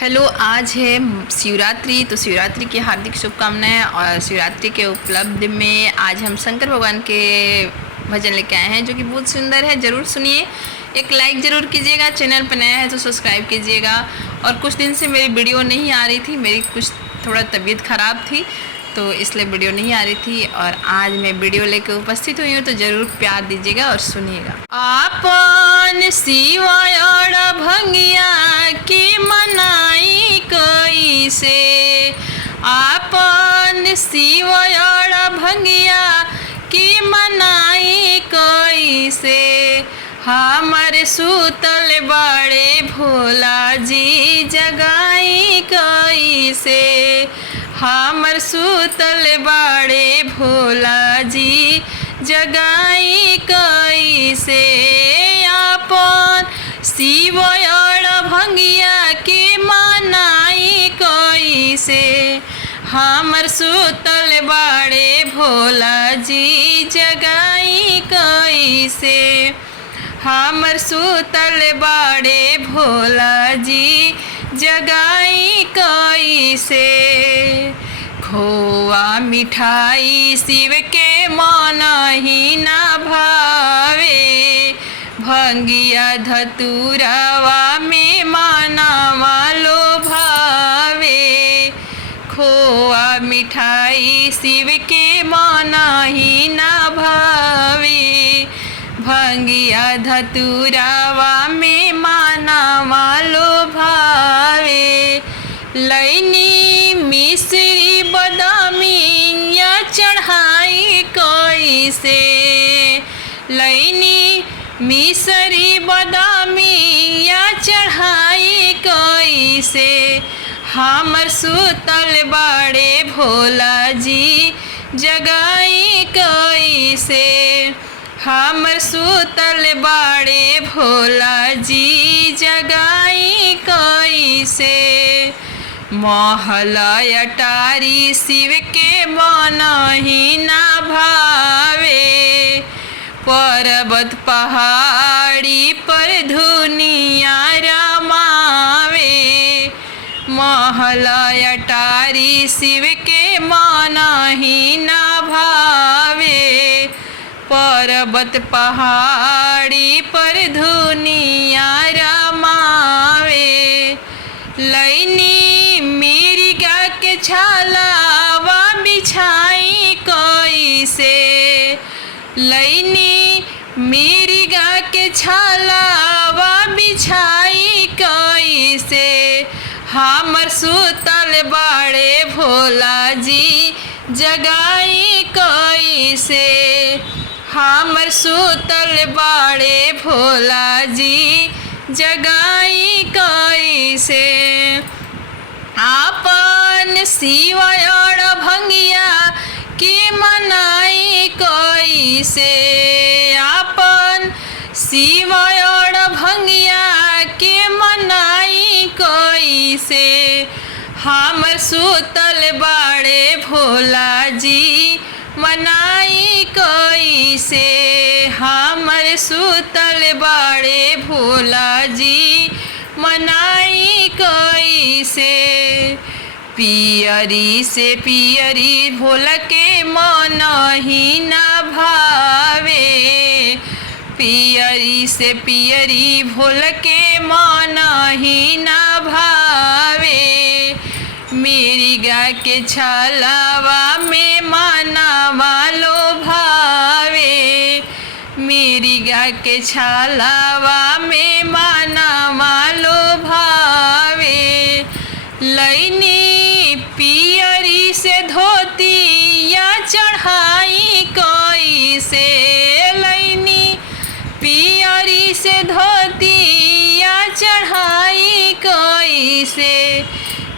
Hello, आज है शिवरात्रि। तो शिवरात्रि की हार्दिक शुभकामनाएं। और शिवरात्रि के उपलब्ध में आज हम शंकर भगवान के भजन लेके आए हैं जो कि बहुत सुंदर है। ज़रूर सुनिए, एक लाइक ज़रूर कीजिएगा, चैनल पर नया है तो सब्सक्राइब कीजिएगा। और कुछ दिन से मेरी वीडियो नहीं आ रही थी, मेरी कुछ थोड़ा तबीयत ख़राब थी तो इसलिए वीडियो नहीं आ रही थी। और आज मैं वीडियो लेके उपस्थित हुई हूँ तो ज़रूर प्यार दीजिएगा और सुनिएगा। आपन शिवाय भंगिया के मनाई कैसे, आपन शिवाय भंगिया के मनाई कैसे, हमर सुतल बड़े भोला जी जगाई कैसे, हमर सुतल बड़े भोला जी जगाई कैसे, आपन शिवाय भंगिया के मनाई कैसे, हमर सुतल बड़े भोला जी जगाई कैसे, हमर सुतल बड़े भोला जी जगाई कैसे। खोआ मिठाई शिव के मन ही न भावे, भंगिया धतुरवा में मनवा लो भावे, खोआ मिठाई शिव के मन ही न भावे, भंगिया धतुरवा में मनवा लो भावे, लैनी मिश्री बदामिया चढ़ाई कैसे, लैनी मिश्री बदामिया चढ़ाई कैसे, हमर सुतल बड़े भोला जी जगाई कैसे, हमर सुतल बड़े भोला जी जगाई कैसे। महला अटारी शिव के मन ही न भावे, पर्वत पहाड़ी पर धुनिया रमावे, महला अटारी शिव के मन ही न भावे, पर्वत पहाड़ी पर धुनिया रमावे, लैनी मिर्गा के छालावा बिछाई कैसे, लैनी मिर्गा के छालावा बिछाई कैसे, हमर सुतल बड़े भोला जी जगाई कैसे, हमर सुतल बड़े भोला जी जगाई कैसे, आपन शिवाय भंगिया के मनाई कैसे, आपन शिवाय भंगिया के मनाई कैसे, हमर सुतल बड़े भोला जी मनाई कैसे, हमर सुतल बड़े भोला जी मनाई कैसे, पियरी से पियरी भोला के मन ही न भावे, पियरी से पियरी भोला के मन ही न भावे, मिर्गा के छालावा में मनवा लो भावे, मिर्गा के छालावा में मनवा लो भावे, लैनी पियरी से धोतिया चढ़ाई कैसे, लैनी पियरी से धोतिया चढ़ाई कैसे,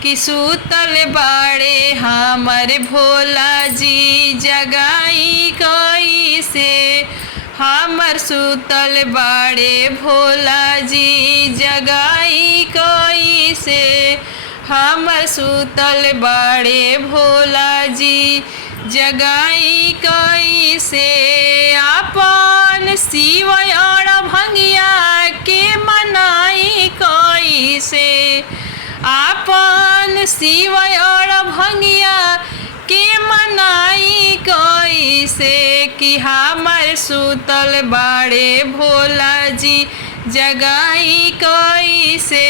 कि सुतल बड़े हमर भोला जी जगाई कैसे, हमर सुतल बड़े भोला जी जगाई कैसे, हमर सुतल बड़े भोला जी जगाई कैसे, आपन शिवाय भंगिया के मनाई कैसे, आपन शिव और भंगिया के मनाई कैसे कि हमर सुतल बाड़े भोला जी जगाई कैसे,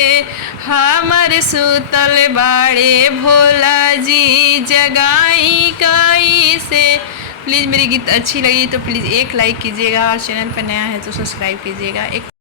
हमर सुतल बाड़े भोला जी जगाई कैसे। प्लीज़ मेरी गीत अच्छी लगी तो प्लीज़ एक लाइक कीजिएगा और चैनल पर नया है तो सब्सक्राइब कीजिएगा। एक